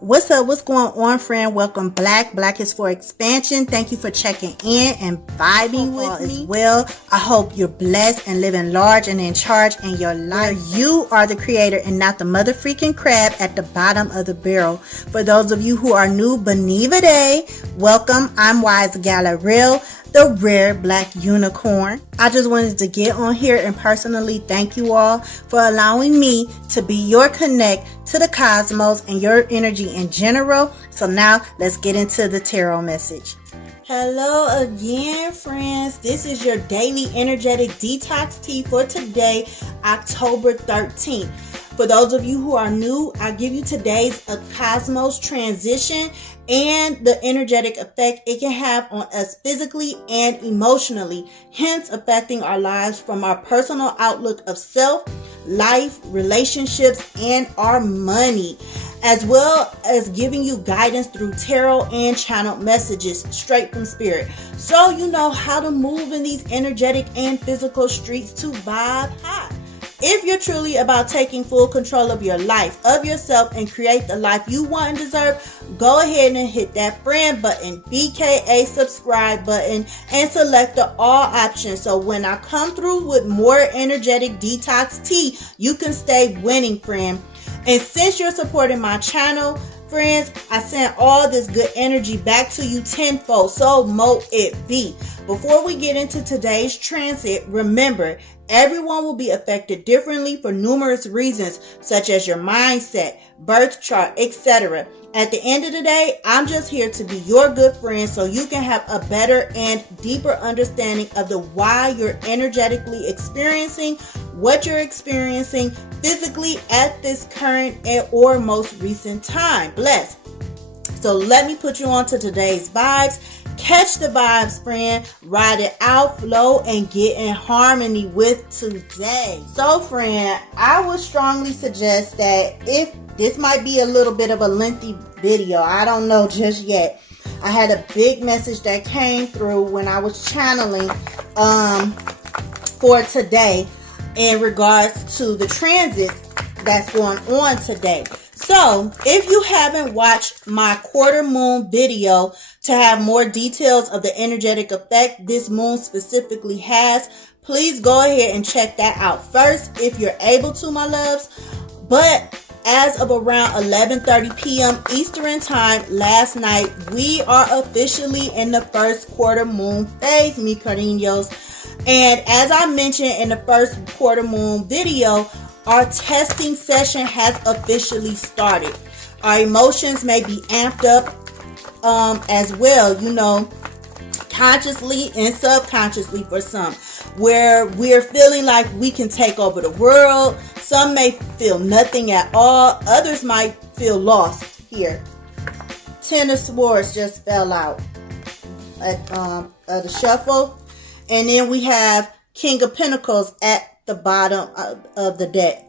What's up? What's going on, friend? Welcome, Black is for expansion. Thank you for checking in and vibing with me. As well, I hope you're blessed and living large and in charge in your life. You are the creator and not the mother freaking crab at the bottom of the barrel. For those of you who are new, Beniva Day, welcome. I'm Wise Gal Areayl, the rare black unicorn. I just wanted to get on here and personally thank you all for allowing me to be your connect to the cosmos and your energy in general. So now let's get into the tarot message. Hello again, friends. This is your daily energetic detox tea for today, October 13th. For those of you who are new, I give you today's cosmos transition and the energetic effect it can have on us physically and emotionally, hence affecting our lives from our personal outlook of self, life, relationships, and our money, as well as giving you guidance through tarot and channeled messages straight from spirit, so you know how to move in these energetic and physical streets to vibe high. If you're truly about taking full control of your life, of yourself, and create the life you want and deserve, go ahead and hit that friend button, B.K.A. subscribe button, and select the all option. So when I come through with more energetic detox tea, you can stay winning, friend. And since you're supporting my channel, friends, I send all this good energy back to you tenfold, so mo it be. Before we get into today's transit, remember, everyone will be affected differently for numerous reasons, such as your mindset, birth chart, etc. At the end of the day, I'm just here to be your good friend so you can have a better and deeper understanding of the why you're energetically experiencing what you're experiencing physically at this current or most recent time. Bless. So let me put you on to today's vibes. Catch the vibes, friend. Ride it out, flow, and get in harmony with today. So, friend, I would strongly suggest that if this might be a little bit of a lengthy video, I don't know just yet. I had a big message that came through when I was channeling for today in regards to the transit that's going on today. So, if you haven't watched my quarter moon video to have more details of the energetic effect this moon specifically has, please go ahead and check that out first if you're able to, my loves. But as of around 11:30 p.m. Eastern time last night, we are officially in the first quarter moon phase, mi cariños. And as I mentioned in the first quarter moon video, our testing session has officially started. Our emotions may be amped up as well, you know, consciously and subconsciously for some, where we're feeling like we can take over the world. Some may feel nothing at all. Others might feel lost here. Ten of Swords just fell out at the shuffle. And then we have King of Pentacles at the bottom of the deck.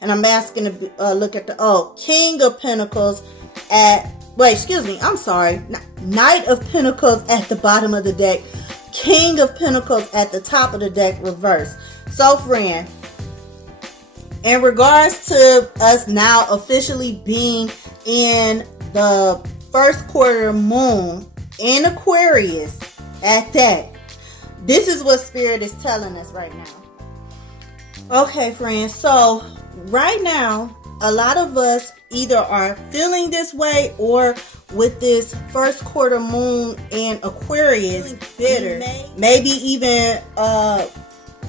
And I'm asking to look at the King of Pentacles at Knight of Pentacles at the bottom of the deck, King of Pentacles at the top of the deck reverse. So, friend, in regards to us now officially being in the first quarter moon in Aquarius at that, this is what Spirit is telling us right now. Okay, friends, so right now, a lot of us either are feeling this way or with this first quarter moon in Aquarius, bitter, maybe even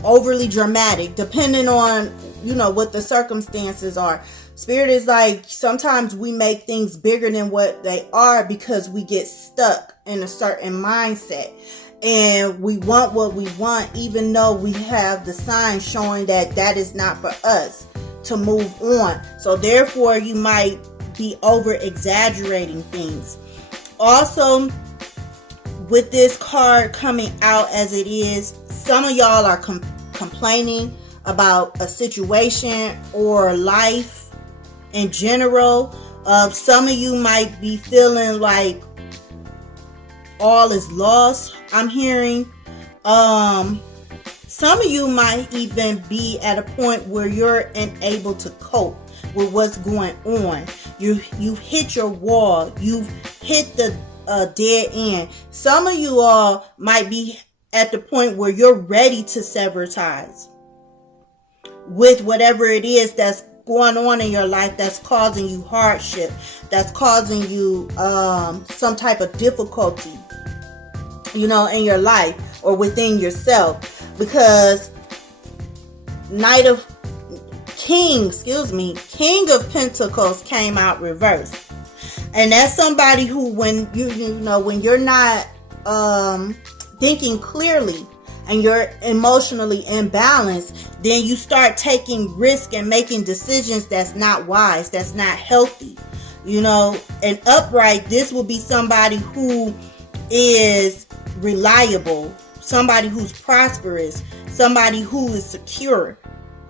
overly dramatic, depending on, you know, what the circumstances are. Spirit is like, sometimes we make things bigger than what they are because we get stuck in a certain mindset. And we want what we want, even though we have the signs showing that that is not for us to move on. So therefore, you might be over exaggerating things. Also, with this card coming out as it is, some of y'all are complaining about a situation or life in general. Some of you might be feeling like all is lost, I'm hearing. Some of you might even be at a point where you're unable to cope. with what's going on. You've hit your wall. You've hit the dead end. Some of you all might be at the point where you're ready to sever ties with whatever it is that's going on in your life, that's causing you hardship, that's causing you some type of difficulty, in your life or within yourself. Because King of Pentacles came out reversed. And that's somebody who, when when you're not thinking clearly and you're emotionally imbalanced, then you start taking risk and making decisions that's not wise, that's not healthy. And upright, this will be somebody who is reliable, somebody who's prosperous, somebody who is secure,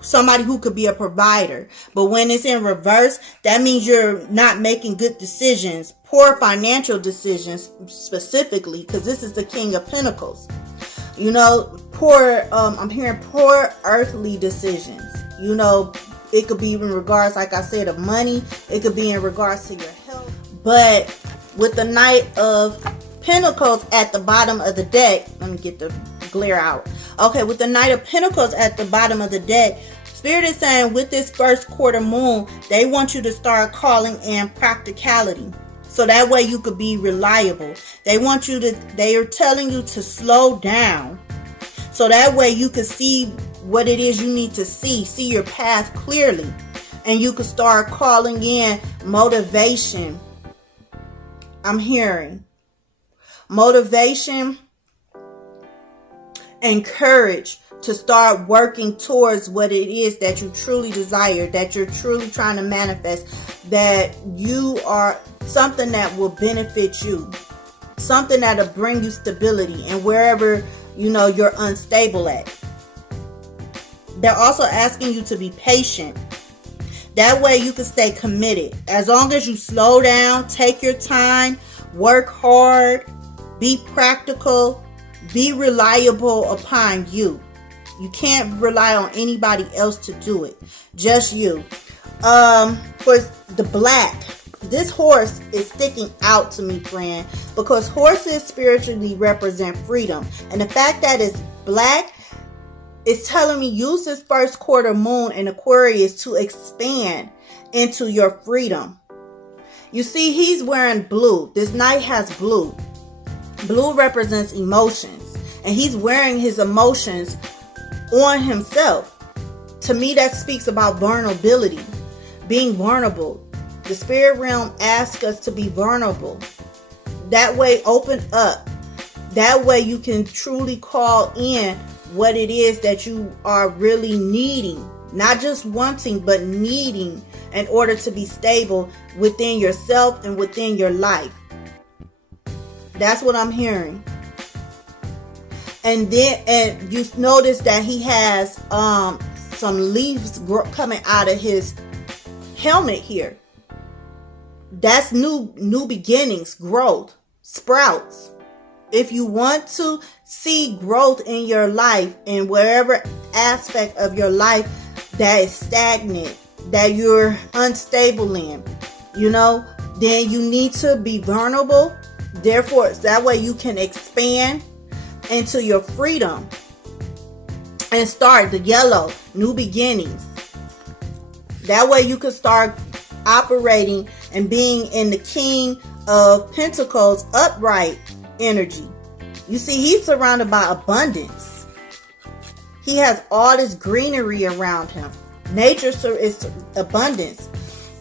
somebody who could be a provider. But when it's in reverse, that means you're not making good decisions, poor financial decisions specifically, because this is the King of Pentacles. I'm hearing poor earthly decisions. It could be in regards, like I said, of money. It could be in regards to your health. But with the Knight of Pentacles at the bottom of the deck, let me get the glare out. Okay, with the Knight of Pentacles at the bottom of the deck, Spirit is saying with this first quarter moon, they want you to start calling in practicality. So that way you could be reliable. They are telling you to slow down. So that way you can see what it is you need to see your path clearly. And you can start calling in motivation. I'm hearing motivation and courage to start working towards what it is that you truly desire, that you're truly trying to manifest, that you are something that will benefit you, something that'll bring you stability and wherever you're unstable at. They're also asking you to be patient. That way you can stay committed. As long as you slow down, take your time, work hard, be practical, be reliable upon you. You can't rely on anybody else to do it. Just you. For the black, this horse is sticking out to me, friend, because horses spiritually represent freedom. And the fact that it's black is telling me use this first quarter moon in Aquarius to expand into your freedom. You see, he's wearing blue. This knight has blue. Blue represents emotions. And he's wearing his emotions on himself. To me, that speaks about vulnerability. Being vulnerable. The spirit realm asks us to be vulnerable. That way, open up. That way you can truly call in what it is that you are really needing. Not just wanting, but needing in order to be stable within yourself and within your life. That's what I'm hearing. And you notice that he has some leaves coming out of his helmet here. That's new beginnings, growth, sprouts. If you want to see growth in your life, in wherever aspect of your life that is stagnant, that you're unstable in, then you need to be vulnerable. Therefore, that way you can expand into your freedom and start the yellow, new beginnings. That way you can start operating and being in the King of Pentacles upright energy. You see, he's surrounded by abundance. He has all this greenery around him. Nature is abundance.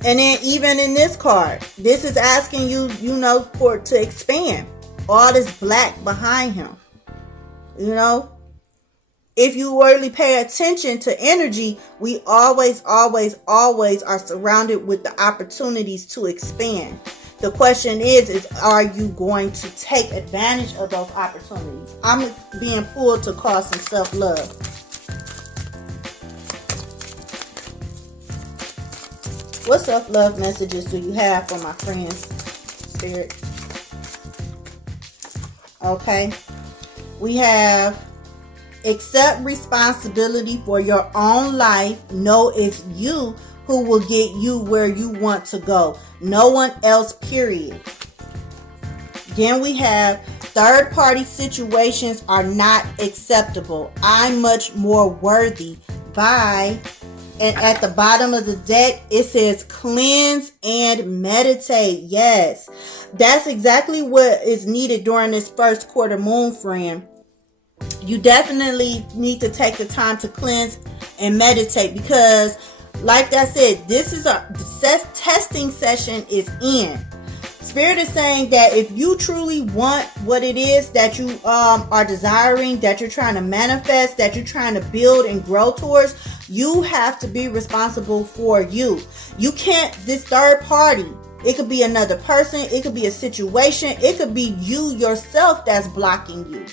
And then even in this card, this is asking you, to expand. All this black behind him. If you really pay attention to energy, we always are surrounded with the opportunities to expand. The question is are you going to take advantage of those opportunities? I'm being pulled to cause some self-love. What self-love messages do you have for my friends, Spirit? Okay. We have accept responsibility for your own life. Know it's you who will get you where you want to go. No one else, period. Then we have third-party situations are not acceptable. I'm much more worthy by, and at the bottom of the deck, it says cleanse and meditate. Yes, that's exactly what is needed during this first quarter moon, friend. You definitely need to take the time to cleanse and meditate because, like I said, this is the testing session is in. Spirit is saying that if you truly want what it is that you are desiring, that you're trying to manifest, that you're trying to build and grow towards, you have to be responsible for you. You can't, this third party, it could be another person, it could be a situation, it could be you yourself that's blocking you.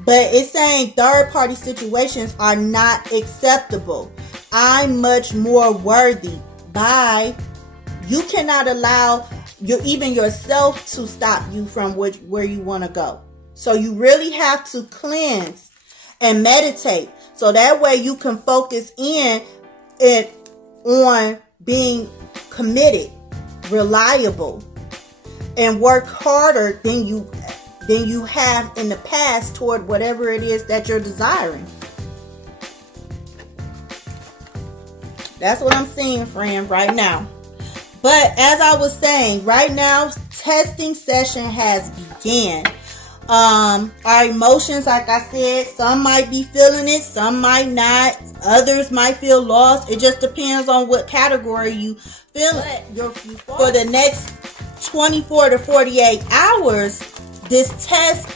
But it's saying third party situations are not acceptable. I'm much more worthy by, you cannot allow even yourself to stop you from where you want to go. So you really have to cleanse and meditate. So that way you can focus on being committed, reliable, and work harder than you have in the past toward whatever it is that you're desiring. That's what I'm seeing, friend, right now. But as I was saying, right now, testing session has began. Our emotions, like I said, some might be feeling it, some might not. Others might feel lost. It just depends on what category you feel in. For the next 24 to 48 hours, this test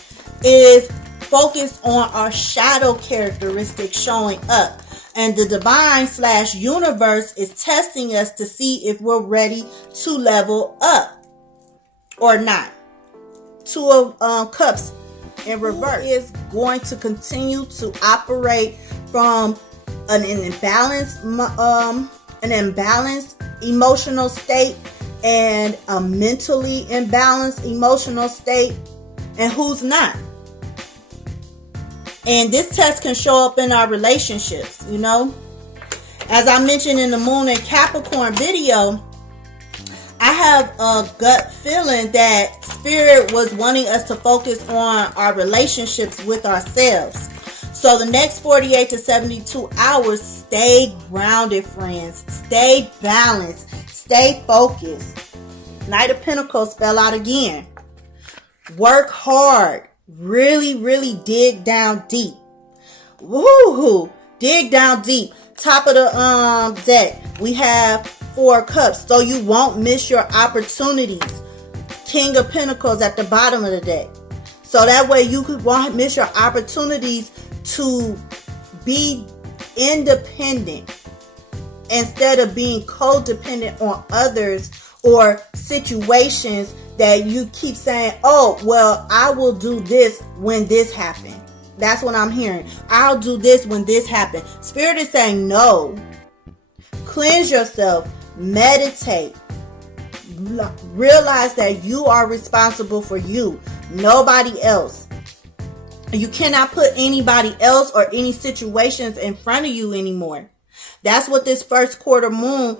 is focused on our shadow characteristics showing up. And the divine/universe is testing us to see if we're ready to level up or not. Two of Cups in reverse is going to continue to operate from an imbalanced emotional state and a mentally imbalanced emotional state, and who's not. And this test can show up in our relationships, you know. As I mentioned in the Moon and Capricorn video, I have a gut feeling that Spirit was wanting us to focus on our relationships with ourselves. So the next 48 to 72 hours, stay grounded, friends. Stay balanced. Stay focused. Knight of Pentacles fell out again. Work hard. Really, really dig down deep. Woohoo! Dig down deep. Top of the deck, we have 4 Cups, so you won't miss your opportunities. King of Pentacles at the bottom of the deck. So that way you won't miss your opportunities to be independent instead of being codependent on others or situations that you keep saying, oh, well, I will do this when this happens. That's what I'm hearing. I'll do this when this happens. Spirit is saying no. Cleanse yourself. Meditate. Realize that you are responsible for you. Nobody else. You cannot put anybody else or any situations in front of you anymore. That's what this first quarter moon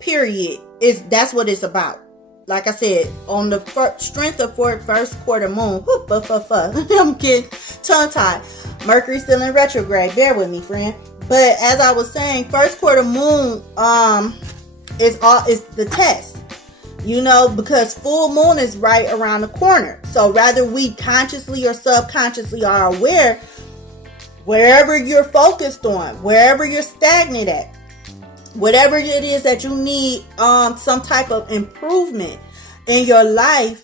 period is. That's what it's about. Like I said, on the strength of first quarter moon, I'm getting tongue-tied. Mercury still in retrograde. Bear with me, friend. But as I was saying, first quarter moon is the test. You know, because full moon is right around the corner. So rather we consciously or subconsciously are aware, wherever you're focused on, wherever you're stagnant at, whatever it is that you need some type of improvement in your life,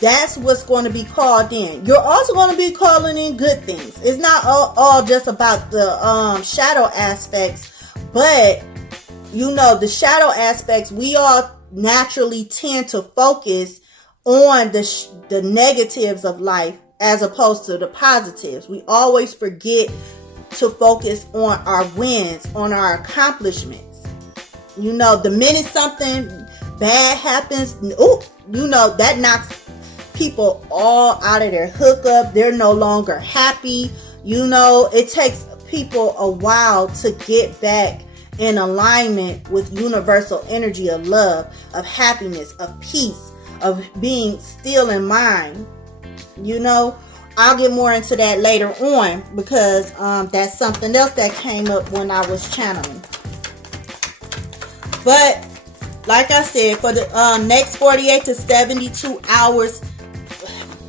that's what's going to be called in. You're also going to be calling in good things. It's not all just about the shadow aspects, but you know, the shadow aspects, we all naturally tend to focus on the negatives of life as opposed to the positives. We always forget to focus on our wins, on our accomplishments. You know, the minute something bad happens, you know, that knocks people all out of their hookup. They're no longer happy. You know, it takes people a while to get back in alignment with universal energy of love, of happiness, of peace, of being still in mind. You know, I'll get more into that later on, because that's something else that came up when I was channeling. But like I said, for the next 48 to 72 hours,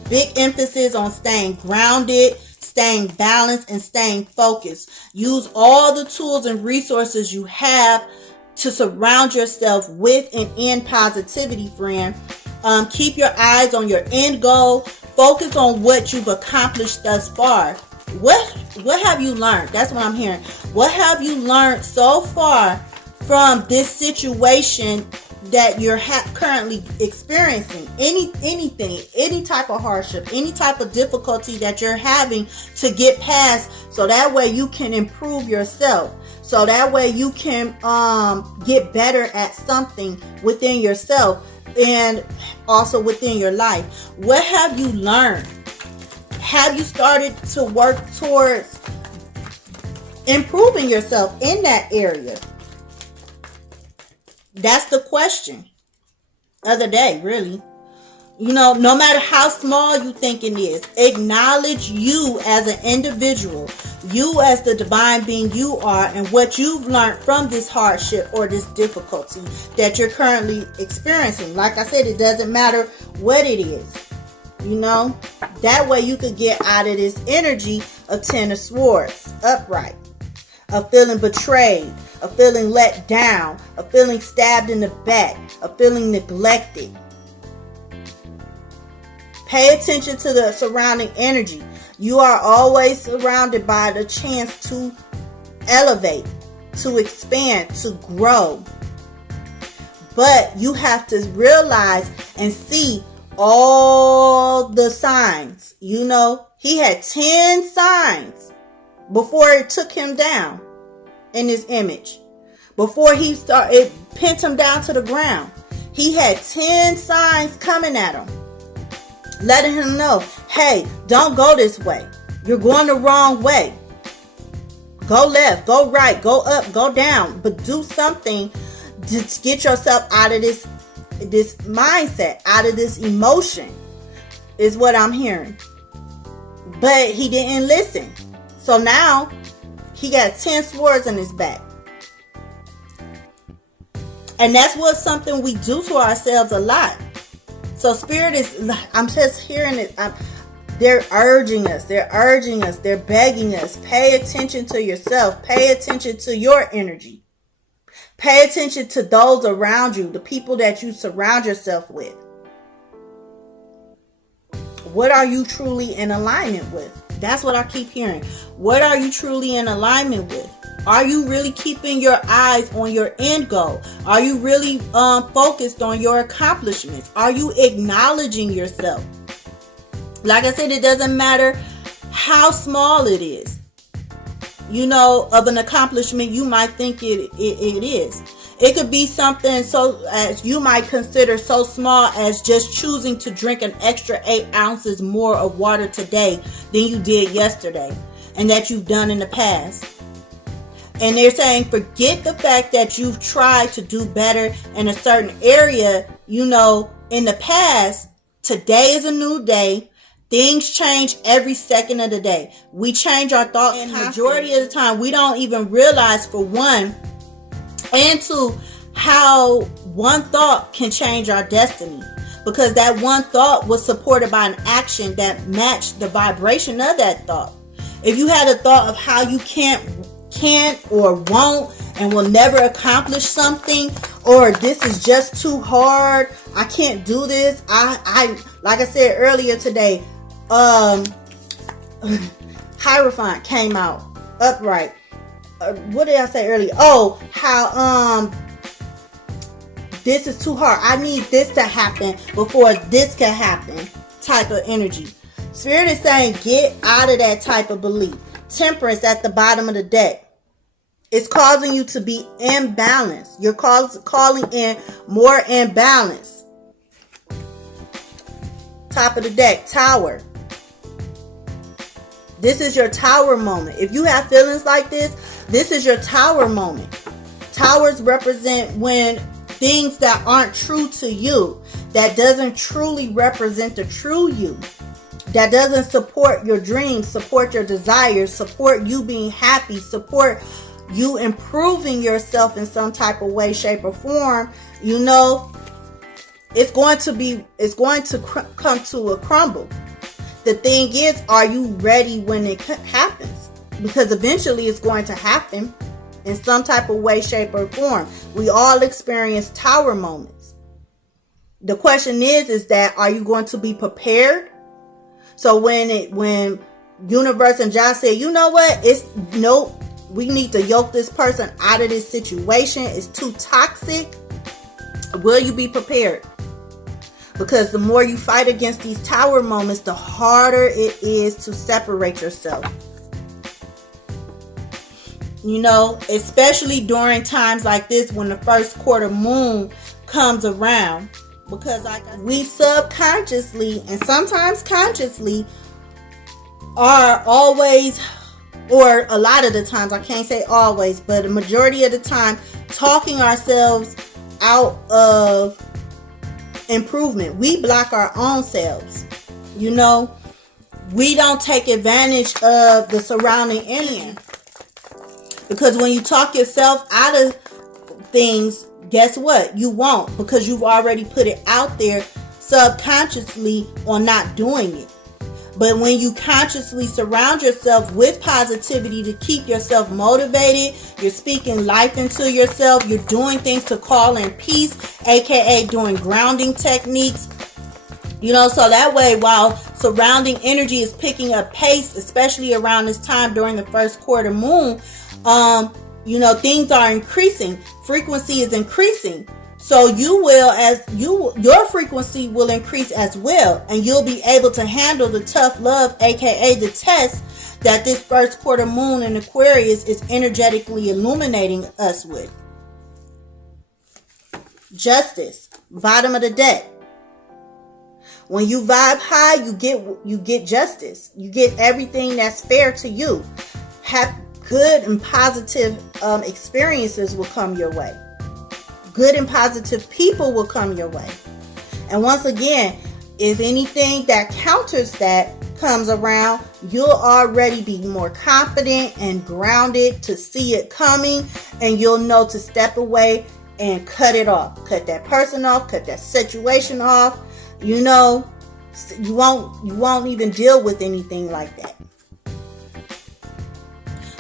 big emphasis on staying grounded, staying balanced, and staying focused. Use all the tools and resources you have to surround yourself with and in positivity, friend. Keep your eyes on your end goal. Focus on what you've accomplished thus far. What have you learned? That's what I'm hearing. What have you learned so far from this situation that you're currently experiencing? Anything, any type of hardship, any type of difficulty that you're having to get past, so that way you can improve yourself. So that way you can get better at something within yourself and also within your life. What have you learned? Have you started to work towards improving yourself in that area? That's the question of the day, really. You know, no matter how small you think it is, acknowledge you as an individual, you as the divine being you are, and what you've learned from this hardship or this difficulty that you're currently experiencing. Like I said, it doesn't matter what it is. You know, that way you could get out of this energy of Ten of Swords, upright, of feeling betrayed, of feeling let down, of feeling stabbed in the back, of feeling neglected. Pay attention to the surrounding energy. You are always surrounded by the chance to elevate, to expand, to grow. But you have to realize and see all the signs. You know, he had 10 signs before it took him down in his image. Before it pinned him down to the ground. He had 10 signs coming at him, letting him know, hey, don't go this way. You're going the wrong way. Go left, go right, go up, go down. But do something to get yourself out of this mindset, out of this emotion, is what I'm hearing. But he didn't listen. So now he got 10 swords in his back. And that's what's something we do to ourselves a lot. So Spirit is, I'm just hearing it. They're urging us. They're begging us. Pay attention to yourself. Pay attention to your energy. Pay attention to those around you, the people that you surround yourself with. What are you truly in alignment with? That's what I keep hearing. What are you truly in alignment with? Are you really keeping your eyes on your end goal? Are you really focused on your accomplishments? Are you acknowledging yourself? Like I said, it doesn't matter how small it is. You know, of an accomplishment you might think it is. It could be something so as you might consider so small as just choosing to drink an extra 8 ounces more of water today than you did yesterday, and that you've done in the past. And they're saying, forget the fact that you've tried to do better in a certain area, you know, in the past. Today is a new day. Things change every second of the day. We change our thoughts, and majority of the time we don't even realize, for one, and two, how one thought can change our destiny. Because that one thought was supported by an action that matched the vibration of that thought. If you had a thought of how you can't or won't and will never accomplish something, or this is just too hard, I can't do this, I like I said earlier today, Hierophant came out upright. What did I say earlier? Oh, how this is too hard, I need this to happen before this can happen type of energy. Spirit is saying, get out of that type of belief. Temperance at the bottom of the deck. It's causing you to be imbalanced. You're calling in more imbalance. Top of the deck, Tower. This is your Tower moment. If you have feelings like this, this is your Tower moment. Towers represent when things that aren't true to you, that doesn't truly represent the true you, that doesn't support your dreams, support your desires, support you being happy, support you improving yourself in some type of way, shape, or form, you know, it's going to come to a crumble. The thing is, are you ready when it happens? Because eventually it's going to happen in some type of way, shape, or form. We all experience tower moments. The question is that are you going to be prepared? So when universe and Jah said, you know what, we need to yoke this person out of this situation, it's too toxic, will you be prepared? Because the more you fight against these tower moments, the harder it is to separate yourself. You know, especially during times like this when the first quarter moon comes around. Because we subconsciously and sometimes consciously are always, or a lot of the times, I can't say always, but a majority of the time, talking ourselves out of improvement. We block our own selves. You know, we don't take advantage of the surrounding energy. Because when you talk yourself out of things, guess what? You won't, because you've already put it out there subconsciously on not doing it. But when you consciously surround yourself with positivity to keep yourself motivated, you're speaking life into yourself, you're doing things to call in peace, aka doing grounding techniques. You know, so that way, while surrounding energy is picking up pace, especially around this time during the first quarter moon, you know, things are increasing. Frequency is increasing. So your frequency will increase as well. And you'll be able to handle the tough love, aka the test that this first quarter moon in Aquarius is energetically illuminating us with. Justice, bottom of the deck. When you vibe high, you get justice. You get everything that's fair to you. Good and positive experiences will come your way. Good and positive people will come your way. And once again, if anything that counters that comes around, you'll already be more confident and grounded to see it coming, and you'll know to step away and cut it off. Cut that person off, cut that situation off. You know, you won't even deal with anything like that.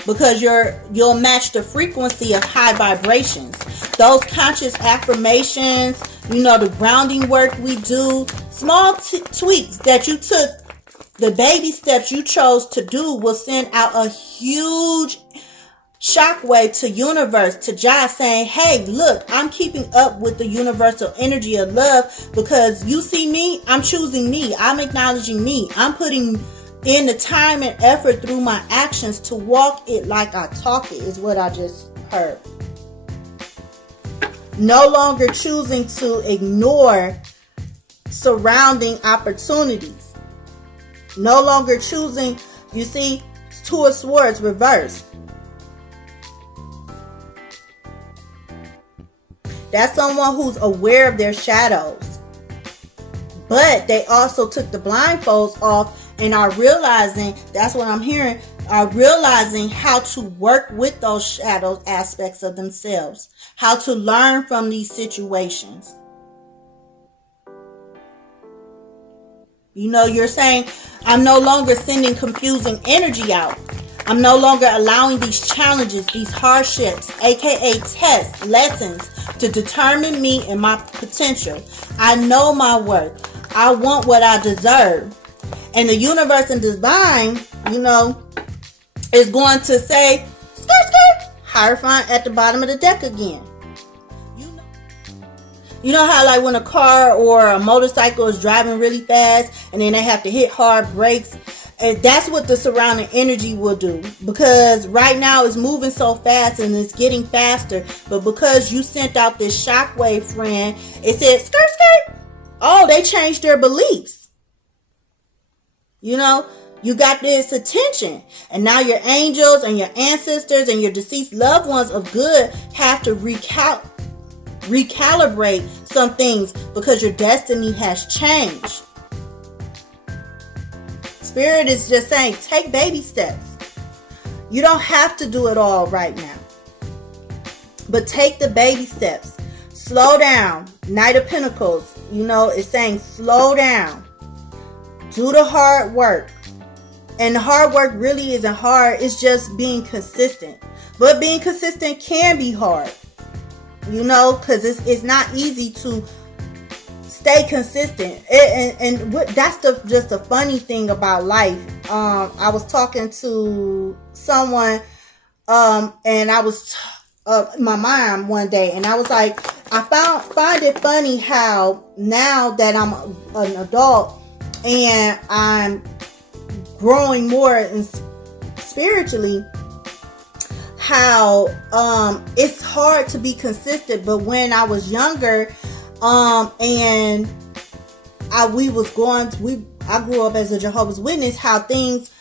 Because you'll match the frequency of high vibrations. Those conscious affirmations, you know, the grounding work we do, small tweaks that you took, the baby steps you chose to do will send out a huge shockwave to universe, to Jah, saying, hey, look, I'm keeping up with the universal energy of love because you see me, I'm choosing me, I'm acknowledging me, I'm putting in the time and effort through my actions to walk it like I talk it, is what I just heard. No longer choosing to ignore surrounding opportunities. No longer choosing, you see, Two of Swords reversed. That's someone who's aware of their shadows. But they also took the blindfolds off and are realizing, that's what I'm hearing, are realizing how to work with those shadow aspects of themselves. How to learn from these situations. You know, you're saying, I'm no longer sending confusing energy out. I'm no longer allowing these challenges, these hardships, aka tests, lessons, to determine me and my potential. I know my worth. I want what I deserve. And the universe and divine, you know, is going to say, skirt, skirt, Hierophant at the bottom of the deck again. You know how like when a car or a motorcycle is driving really fast and then they have to hit hard brakes? And that's what the surrounding energy will do. Because right now it's moving so fast and it's getting faster. But because you sent out this shockwave, friend, it said, skirt, skirt. Oh, they changed their beliefs. You know, You got this attention. And now your angels and your ancestors and your deceased loved ones of good have to recalibrate some things because your destiny has changed. Spirit is just saying, take baby steps. You don't have to do it all right now. But take the baby steps. Slow down. Knight of Pentacles, it's saying slow down. Do the hard work. And the hard work really isn't hard. It's just being consistent. But being consistent can be hard. Because it's not easy to stay consistent. And that's just the funny thing about life. I was talking to someone, and I was my mom one day, and I was like, I find it funny how now that I'm an adult and I'm growing more spiritually, how it's hard to be consistent. But when I was younger, and I grew up as a Jehovah's Witness, how things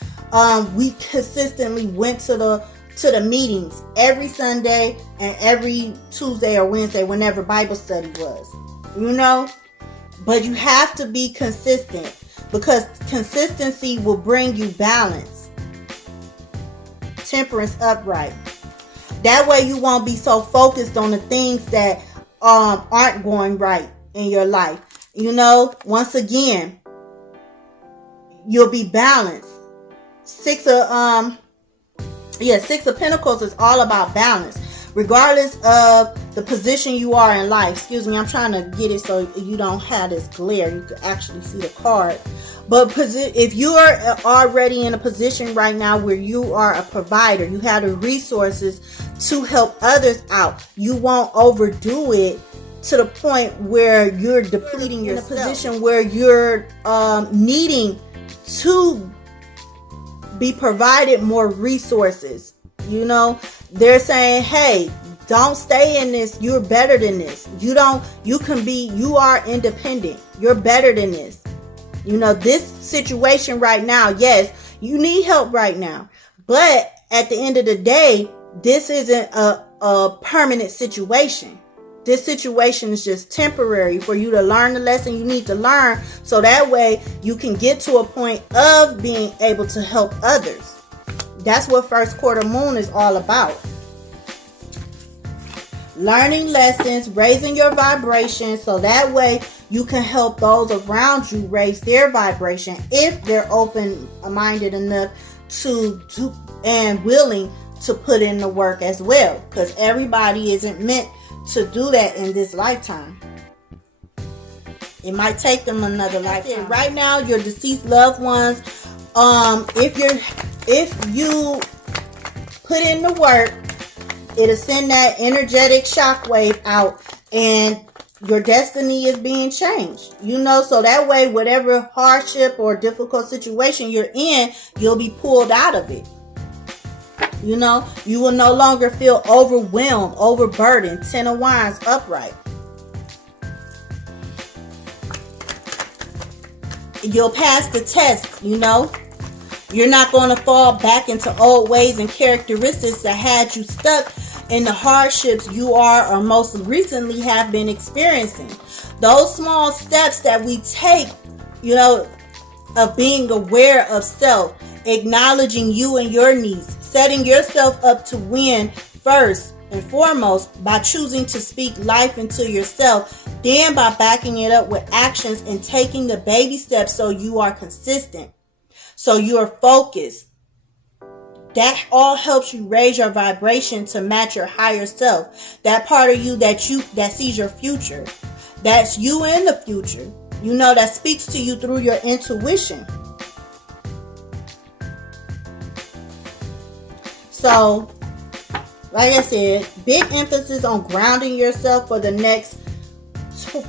we consistently went to the meetings every Sunday and every Tuesday or Wednesday whenever Bible study was. But you have to be consistent, because consistency will bring you balance, temperance, upright. That way you won't be so focused on the things that aren't going right in your life. Once again, you'll be balanced. Six of Pentacles is all about balance, regardless of the position you are in life. Excuse me, I'm trying to get it so you don't have this glare. You can actually see the card. But if you are already in a position right now where you are a provider, you have the resources to help others out, you won't overdo it to the point where you're depleting yourself. In a position where you're needing to be provided more resources. They're saying, hey, don't stay in this. You're better than this. You are independent. You're better than this. This situation right now, yes, you need help right now. But at the end of the day, this isn't a permanent situation. This situation is just temporary for you to learn the lesson you need to learn, so that way you can get to a point of being able to help others. That's what first quarter moon is all about. Learning lessons, raising your vibration, so that way you can help those around you raise their vibration if they're open-minded enough to do and willing to put in the work as well. Because everybody isn't meant to do that in this lifetime. It might take them another lifetime. Right now, your deceased loved ones, if you put in the work, it'll send that energetic shockwave out, and your destiny is being changed. So that way, whatever hardship or difficult situation you're in, you'll be pulled out of it. You will no longer feel overwhelmed, overburdened. 10 of Wands upright. You'll pass the test, You're not going to fall back into old ways and characteristics that had you stuck in the hardships you are or most recently have been experiencing. Those small steps that we take, of being aware of self, acknowledging you and your needs, setting yourself up to win first and foremost by choosing to speak life into yourself, then by backing it up with actions and taking the baby steps so you are consistent, so you are focused. That all helps you raise your vibration to match your higher self. That part of you that sees your future. That's you in the future. That speaks to you through your intuition. So, like I said, big emphasis on grounding yourself for the next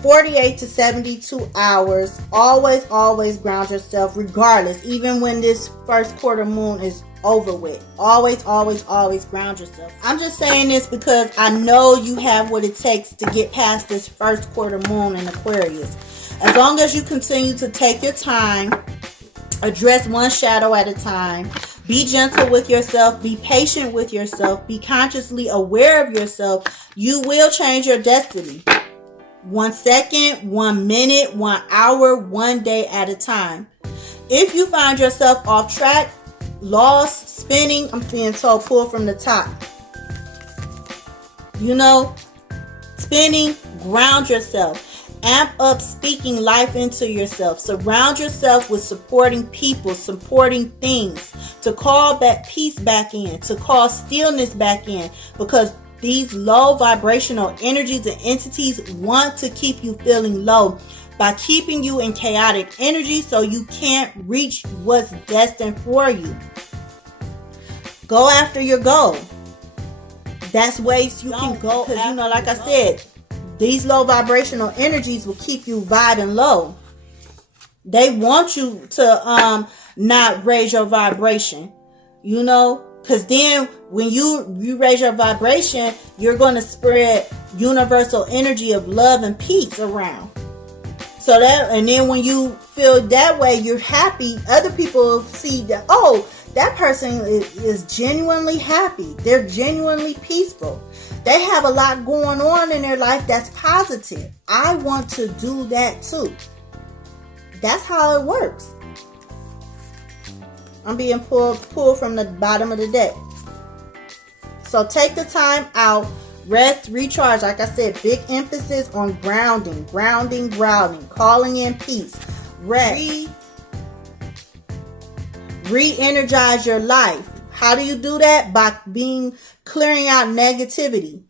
48 to 72 hours. Always, always ground yourself regardless, even when this first quarter moon is over with. Always, always, always ground yourself. I'm just saying this because I know you have what it takes to get past this first quarter moon in Aquarius. As long as you continue to take your time Address one shadow at a time. Be gentle with yourself. Be patient with yourself. Be consciously aware of yourself. You will change your destiny. 1 second, 1 minute, 1 hour, 1 day at a time. If you find yourself off track, lost, spinning, I'm being told pull from the top. Spinning, ground yourself. Amp up speaking life into yourself. Surround yourself with supporting people, supporting things, to call that peace back in, to call stillness back in, because these low vibrational energies and entities want to keep you feeling low by keeping you in chaotic energy so you can't reach what's destined for you. Go after your goal. That's ways you can go, because like I said, these low vibrational energies will keep you vibing low. They want you to not raise your vibration, because then when you raise your vibration, you're going to spread universal energy of love and peace around. And then when you feel that way, you're happy. Other people see that, oh, that person is genuinely happy. They're genuinely peaceful. They have a lot going on in their life that's positive. I want to do that too. That's how it works. I'm being pulled from the bottom of the deck. So take the time out, rest, recharge. Like I said, big emphasis on grounding, calling in peace, rest, re-energize your life. How do you do that? By clearing out negativity,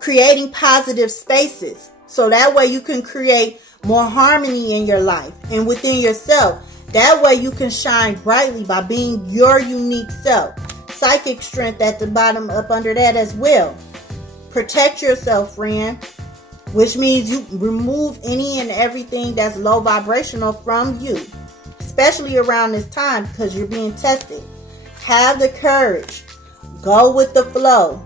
creating positive spaces, so that way you can create more harmony in your life and within yourself. That way you can shine brightly by being your unique self. Psychic strength at the bottom, up under that as well. Protect yourself, friend, which means you remove any and everything that's low vibrational from you, especially around this time because you're being tested. Have the courage. Go with the flow.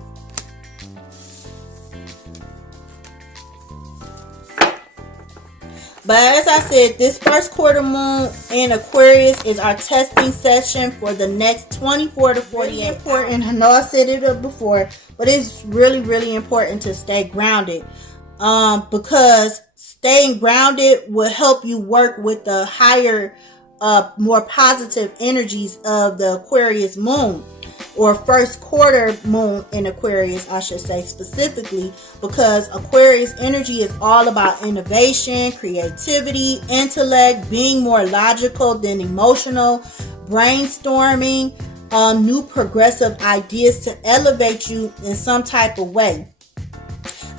But as I said, this first quarter moon in Aquarius is our testing session for the next 24 to 48 hours. And I know I said it before, but it's really, really important to stay grounded. Because staying grounded will help you work with the higher, more positive energies of the Aquarius moon, or first quarter moon in Aquarius, I should say specifically, because Aquarius energy is all about innovation, creativity, intellect, being more logical than emotional, brainstorming, new progressive ideas to elevate you in some type of way.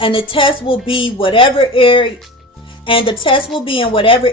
And the test will be in whatever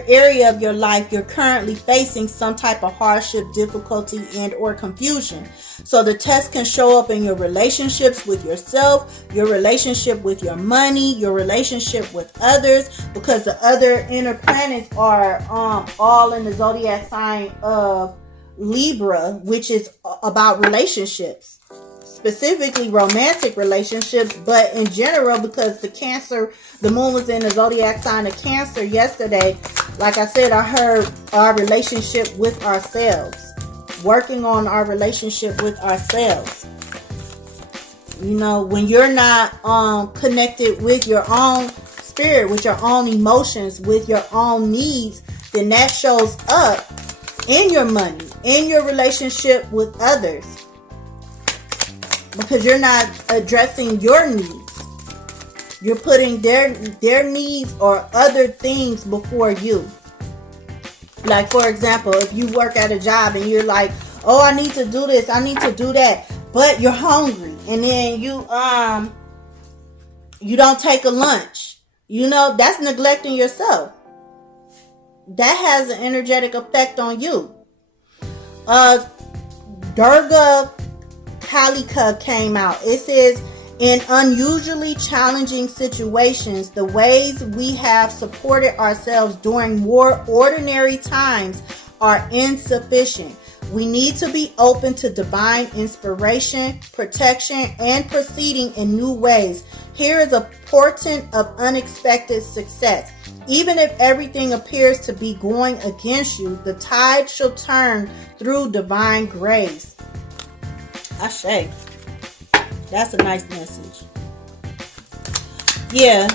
area of your life you're currently facing some type of hardship, difficulty, and or confusion. So the test can show up in your relationships with yourself, your relationship with your money, your relationship with others, because the other inner planets are all in the zodiac sign of Libra, which is about relationships, specifically romantic relationships, but in general, because the moon was in the zodiac sign of Cancer yesterday. Like I said, I heard our relationship with ourselves, working on our relationship with ourselves. When you're not connected with your own spirit, with your own emotions, with your own needs, then that shows up in your money, in your relationship with others, because you're not addressing your needs. You're putting their needs or other things before you. Like, for example, if you work at a job and you're like, oh, I need to do this, I need to do that, but you're hungry, and then you don't take a lunch, that's neglecting yourself. That has an energetic effect on you. Durga Kalika came out. It says, in unusually challenging situations, the ways we have supported ourselves during more ordinary times are insufficient. We need to be open to divine inspiration, protection, and proceeding in new ways. Here is a portent of unexpected success. Even if everything appears to be going against you, the tide shall turn through divine grace. Ashe. That's a nice message. Yeah.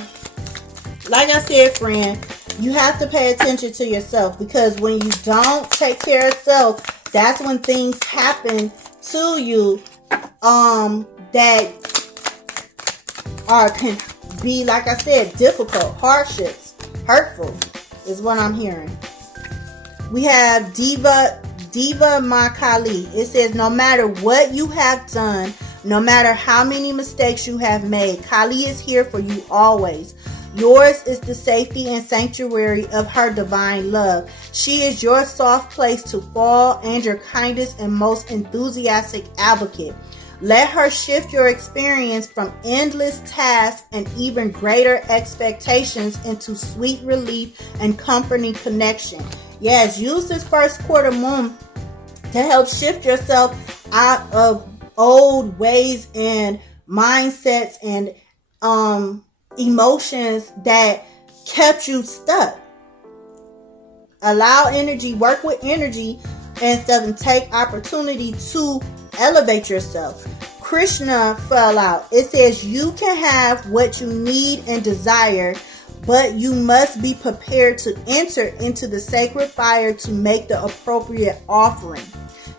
Like I said, friend, you have to pay attention to yourself, because when you don't take care of self, that's when things happen to you that can be, like I said, difficult, hardships, hurtful is what I'm hearing. We have Diva Makali. It says, no matter what you have done, no matter how many mistakes you have made, Kali is here for you always. Yours is the safety and sanctuary of her divine love. She is your soft place to fall and your kindest and most enthusiastic advocate. Let her shift your experience from endless tasks and even greater expectations into sweet relief and comforting connection. Yes, use this first quarter moon to help shift yourself out of old ways and mindsets and emotions that kept you stuck. Allow energy, work with energy and stuff, and take opportunity to elevate yourself. Krishna fell out. It says you can have what you need and desire, but you must be prepared to enter into the sacred fire to make the appropriate offering.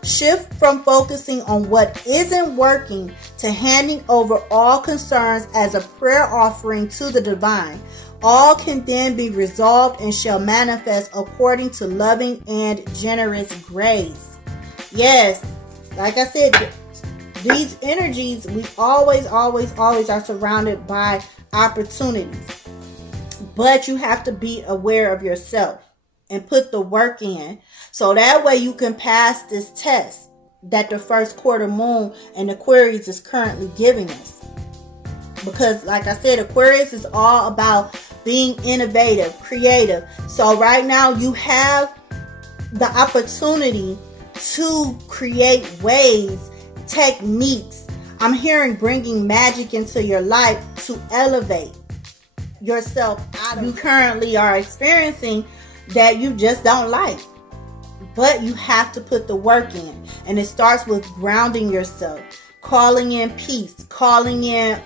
Shift from focusing on what isn't working to handing over all concerns as a prayer offering to the divine. All can then be resolved and shall manifest according to loving and generous grace. Yes, like I said, these energies, we always are surrounded by opportunities. But you have to be aware of yourself and put the work in, so that way you can pass this test that the first quarter moon and Aquarius is currently giving us. Because like I said, Aquarius is all about being innovative, creative. So right now you have the opportunity to create ways, techniques. I'm hearing bringing magic into your life to elevate yourself out of you currently are experiencing that you just don't like. But you have to put the work in. And it starts with grounding yourself, calling in peace, calling in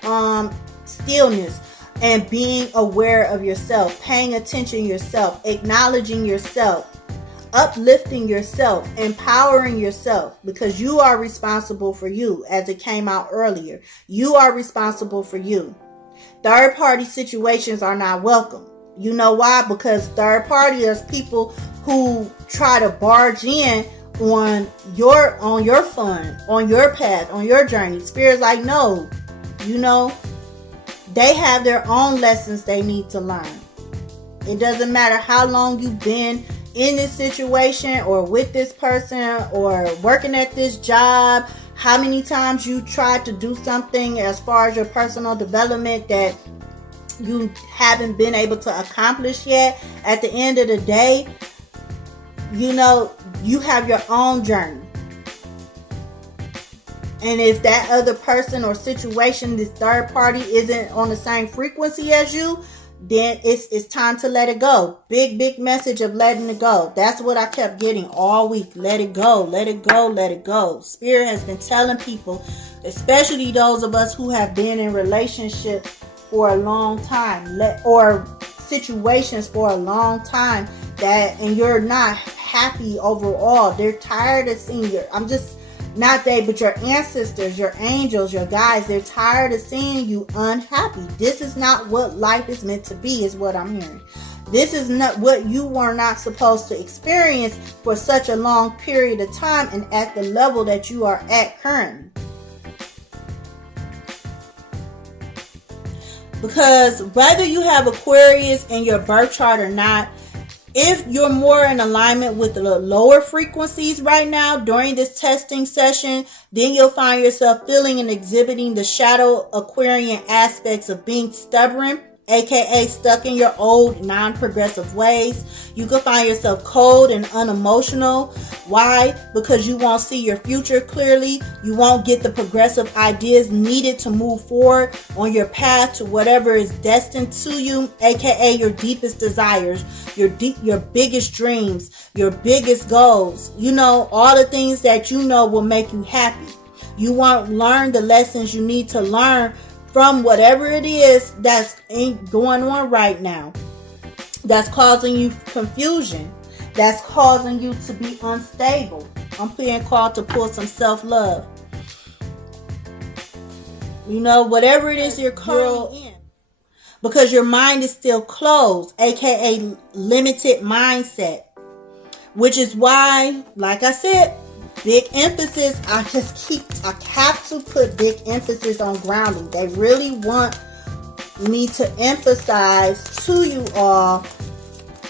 stillness, and being aware of yourself, paying attention to yourself, acknowledging yourself, uplifting yourself, empowering yourself, because you are responsible for you. As it came out earlier, you are responsible for you. Third party situations are not welcome. You know why? Because third party is people who try to barge in on your fun, on your path, on your journey. Spirit's like, no, they have their own lessons they need to learn. It doesn't matter how long you've been in this situation or with this person or working at this job, how many times you tried to do something as far as your personal development that you haven't been able to accomplish yet. At the end of the day, you have your own journey. And if that other person or situation, this third party, isn't on the same frequency as you, then it's time to let it go. Big message of letting it go. That's what I kept getting all week. Let it go, let it go, let it go. Spirit has been telling people, especially those of us who have been in relationships for a long time, or situations for a long time, and you're not happy overall. They're tired of seeing but your ancestors, your angels, your guides, they're tired of seeing you unhappy. This is not what life is meant to be, is what I'm hearing. This is not what you were not supposed to experience for such a long period of time and at the level that you are at currently. Because whether you have Aquarius in your birth chart or not, if you're more in alignment with the lower frequencies right now during this testing session, then you'll find yourself feeling and exhibiting the shadow Aquarian aspects of being stubborn, aka stuck in your old non-progressive ways. You could find yourself cold and unemotional. Why? Because you won't see your future clearly. You won't get the progressive ideas needed to move forward on your path to whatever is destined to you, aka your deepest desires, your biggest dreams, your biggest goals. You know, all the things that you know will make you happy. You won't learn the lessons you need to learn from whatever it is that's going on right now, that's causing you confusion, that's causing you to be unstable. I'm being called to pull some self-love. You know, whatever it is you're currently in. Because your mind is still closed, aka limited mindset. Which is why, like I said, big emphasis, I have to put big emphasis on grounding. They really want me to emphasize to you all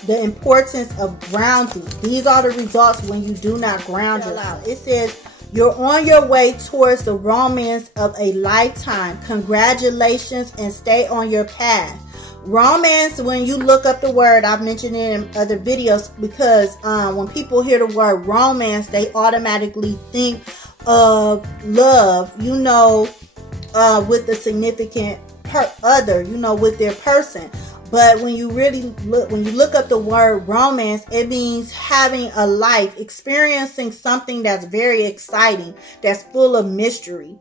the importance of grounding. These are the results when you do not ground yourself. It says, you're on your way towards the romance of a lifetime. Congratulations and stay on your path. Romance, when you look up the word, I've mentioned it in other videos, because when people hear the word romance, they automatically think of love, you know, with the significant other, you know, with their person. But when you look up the word romance, it means having a life, experiencing something that's very exciting, that's full of mystery.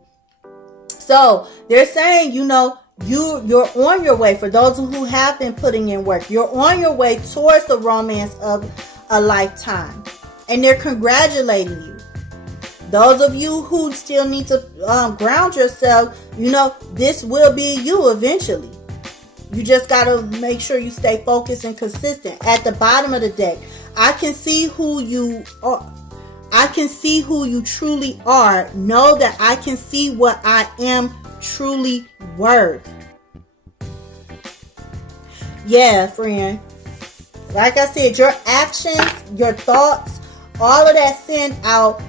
So they're saying, you know, you're on your way. For those who have been putting in work, you're on your way towards the romance of a lifetime, and they're congratulating you. Those of you who still need to ground yourself, you know, this will be you eventually. You just got to make sure you stay focused and consistent. At the bottom of the deck, I can see who you are. I can see who you truly are. Know that I can see what I am truly worth. Yeah, friend. Like I said, your actions, your thoughts, all of that send out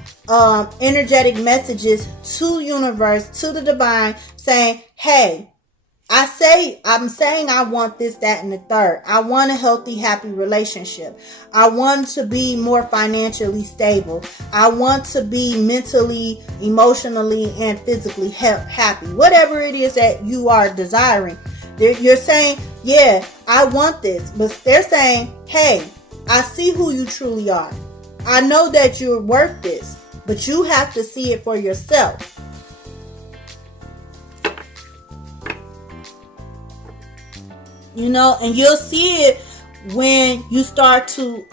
energetic messages to the universe, to the divine, saying, hey, I'm saying I want this, that, and the third. I want a healthy, happy relationship. I want to be more financially stable. I want to be mentally, emotionally, and physically happy. Whatever it is that you are desiring. You're saying, yeah, I want this. But they're saying, hey, I see who you truly are. I know that you're worth this. But you have to see it for yourself. You know, and you'll see it when you start to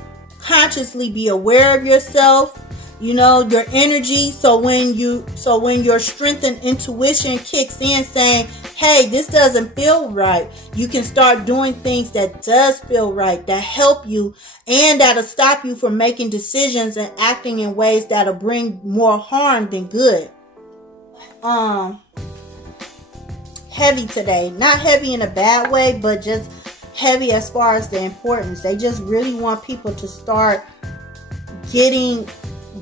consciously be aware of yourself, you know, your energy. So when your strengthened intuition kicks in saying, hey, this doesn't feel right, you can start doing things that does feel right, that help you, and that'll stop you from making decisions and acting in ways that'll bring more harm than good. Heavy today, not heavy in a bad way, but just heavy as far as the importance. They just really want people to start getting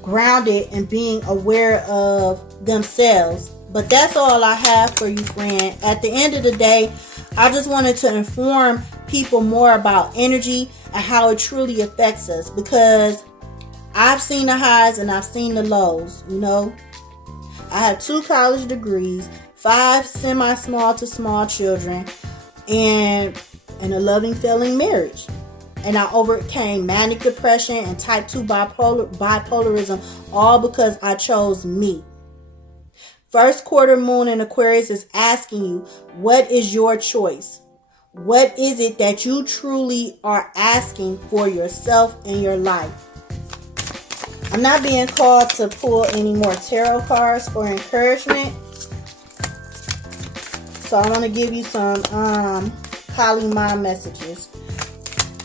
grounded and being aware of themselves. But that's all I have for you, friend. At the end of the day, I just wanted to inform people more about energy and how it truly affects us, because I've seen the highs and I've seen the lows. You know, I have 2 college degrees, 5 semi-small to small children, and a loving, failing marriage. And I overcame manic depression and type 2 bipolarism, all because I chose me. First quarter moon in Aquarius is asking you, what is your choice? What is it that you truly are asking for yourself in your life? I'm not being called to pull any more tarot cards for encouragement. So I want to give you some Kali Ma messages.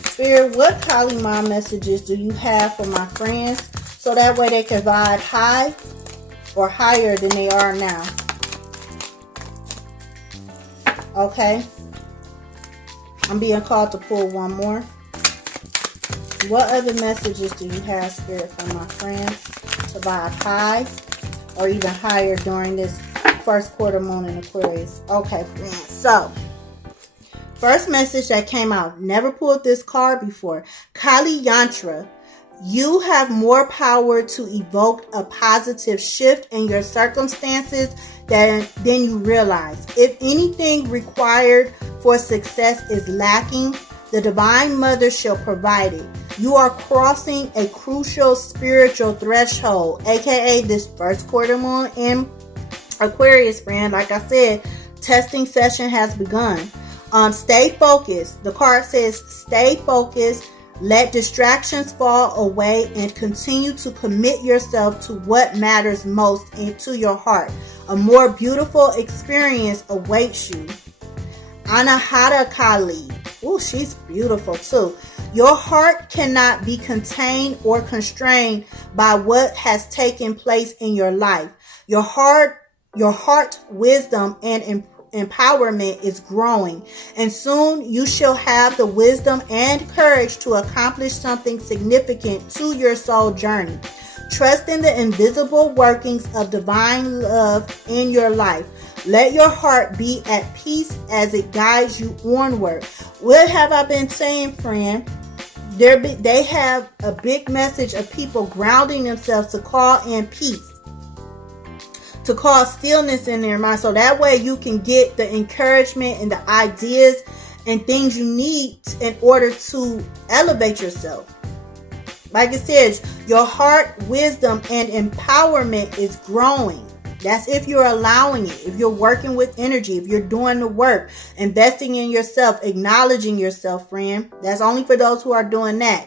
Spirit, what Kali Ma messages do you have for my friends, so that way they can vibe high or higher than they are now? Okay. I'm being called to pull one more. What other messages do you have, Spirit, for my friends to vibe high or even higher during this first quarter moon in Aquarius? Okay, friends. So, First message that came out. Never pulled this card before. Kali Yantra. You have more power to evoke a positive shift in your circumstances than you realize. If anything required for success is lacking, the Divine Mother shall provide it. You are crossing a crucial spiritual threshold, aka this first quarter moon in Aquarius, friend. Like I said, testing session has begun. Stay focused. The card says stay focused. Let distractions fall away and continue to commit yourself to what matters most and to your heart. A more beautiful experience awaits you. Anahata Kali. Oh, she's beautiful too. Your heart cannot be contained or constrained by what has taken place in your life. Your heart wisdom and empowerment is growing, and soon you shall have the wisdom and courage to accomplish something significant to your soul journey. Trust in the invisible workings of divine love in your life. Let your heart be at peace as it guides you onward. What have I been saying, friend? They have a big message of people grounding themselves to call in peace, to call stillness in their mind, so that way you can get the encouragement and the ideas and things you need in order to elevate yourself. Like it says, your heart, wisdom, and empowerment is growing. That's if you're allowing it, if you're working with energy, if you're doing the work, investing in yourself, acknowledging yourself, friend. That's only for those who are doing that.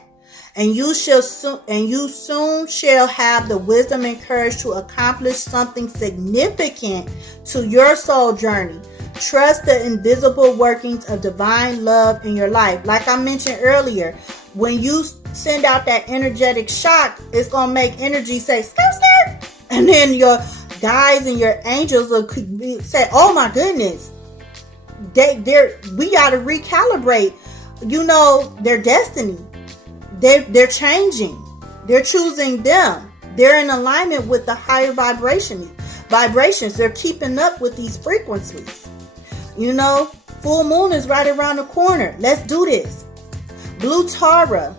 And you soon shall have the wisdom and courage to accomplish something significant to your soul journey. Trust the invisible workings of divine love in your life. Like I mentioned earlier, when you send out that energetic shock, it's going to make energy say, skirt, skirt. And then your guides and your angels will say, oh my goodness, we got to recalibrate, their destiny. They're changing. They're choosing them. They're in alignment with the higher vibrations. They're keeping up with these frequencies. Full moon is right around the corner. Let's do this. Blue Tara,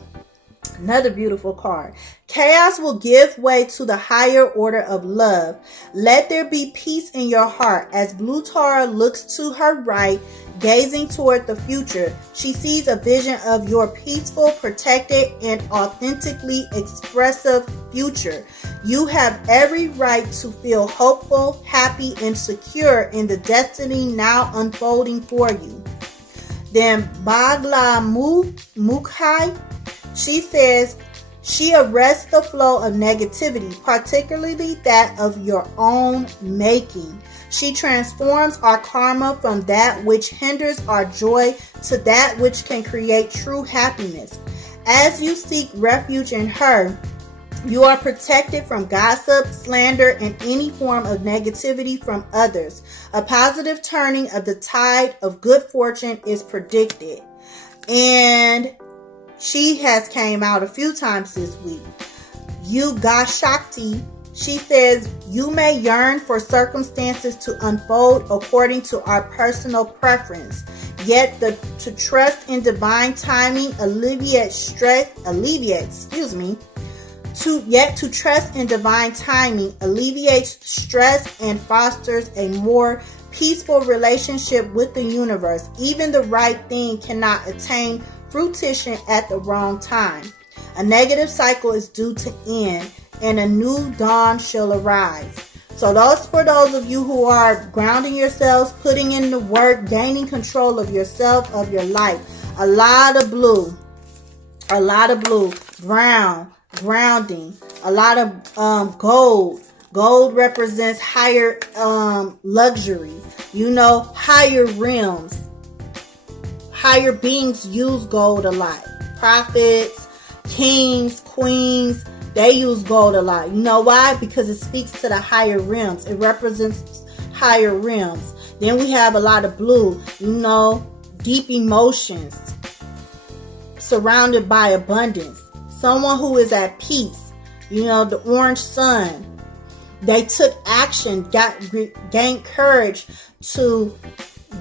another beautiful card. Chaos will give way to the higher order of love. Let there be peace in your heart. As Blue Tara looks to her right, gazing toward the future, she sees a vision of your peaceful, protected, and authentically expressive future. You have every right to feel hopeful, happy, and secure in the destiny now unfolding for you. Then Bagla Mukhai, she says, she arrests the flow of negativity, particularly that of your own making. She transforms our karma from that which hinders our joy to that which can create true happiness. As you seek refuge in her, you are protected from gossip, slander, and any form of negativity from others. A positive turning of the tide of good fortune is predicted. And she has came out a few times this week. Yuga Shakti, she says, you may yearn for circumstances to unfold according to our personal preference. Yet to trust in divine timing alleviates stress and fosters a more peaceful relationship with the universe. Even the right thing cannot attain fruition at the wrong time. A negative cycle is due to end, and a new dawn shall arise. So for those of you who are grounding yourselves, putting in the work, gaining control of yourself, of your life. A lot of blue, brown, grounding, a lot of gold. Gold represents higher luxury, higher realms. Higher beings use gold a lot. Prophets, kings, queens, they use gold a lot. You know why? Because it speaks to the higher realms. It represents higher realms. Then we have a lot of blue, deep emotions, surrounded by abundance. Someone who is at peace. The orange sun. They took action, gained courage to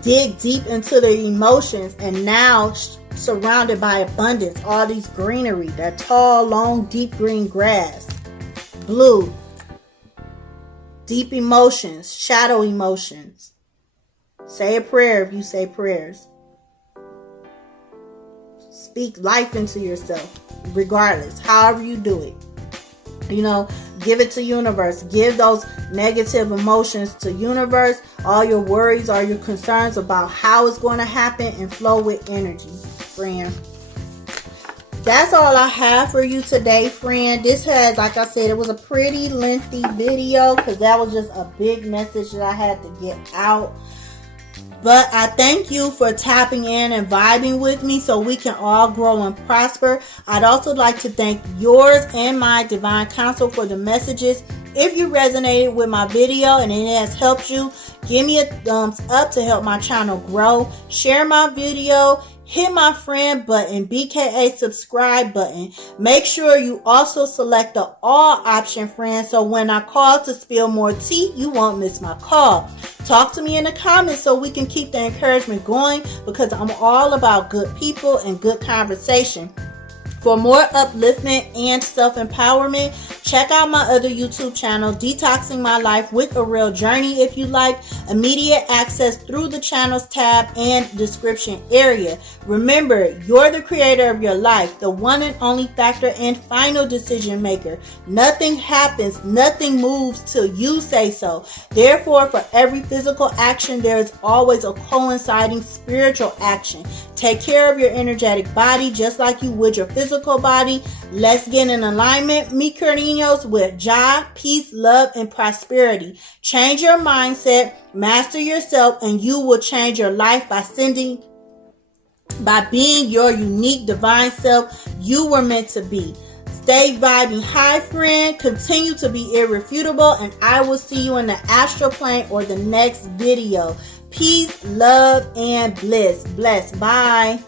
dig deep into their emotions, and now surrounded by abundance, all these greenery, that tall, long, deep green grass, blue, deep emotions, shadow emotions. Say a prayer if you say prayers. Speak life into yourself, regardless, however you do it. You know, give it to universe. Give those negative emotions to universe. All your worries, all your concerns about how it's going to happen, and flow with energy, friend. That's all I have for you today, friend. This has, like I said, it was a pretty lengthy video because that was just a big message that I had to get out. But I thank you for tapping in and vibing with me so we can all grow and prosper. I'd also like to thank yours and my divine counsel for the messages. If you resonated with my video and it has helped you, give me a thumbs up to help my channel grow. Share my video. Hit my friend button, B.K.A. subscribe button. Make sure you also select the all option, friend, so when I call to spill more tea, you won't miss my call. Talk to me in the comments so we can keep the encouragement going, because I'm all about good people and good conversation. For more upliftment and self-empowerment, check out my other YouTube channel, Detoxing My Life with Areayl Journey, if you like. Immediate access through the channels tab and description area. Remember, you're the creator of your life, the one and only factor and final decision maker. Nothing happens, nothing moves till you say so. Therefore, for every physical action, there is always a coinciding spiritual action. Take care of your energetic body just like you would your physical body. Let's get in alignment, mi queridos, with joy, peace, love, and prosperity. Change your mindset, master yourself, and you will change your life by being your unique divine self you were meant to be. Stay vibing high, friend. Continue to be irrefutable, and I will see you in the astral plane or the next video. Peace, love, and bliss. Bless. Bye.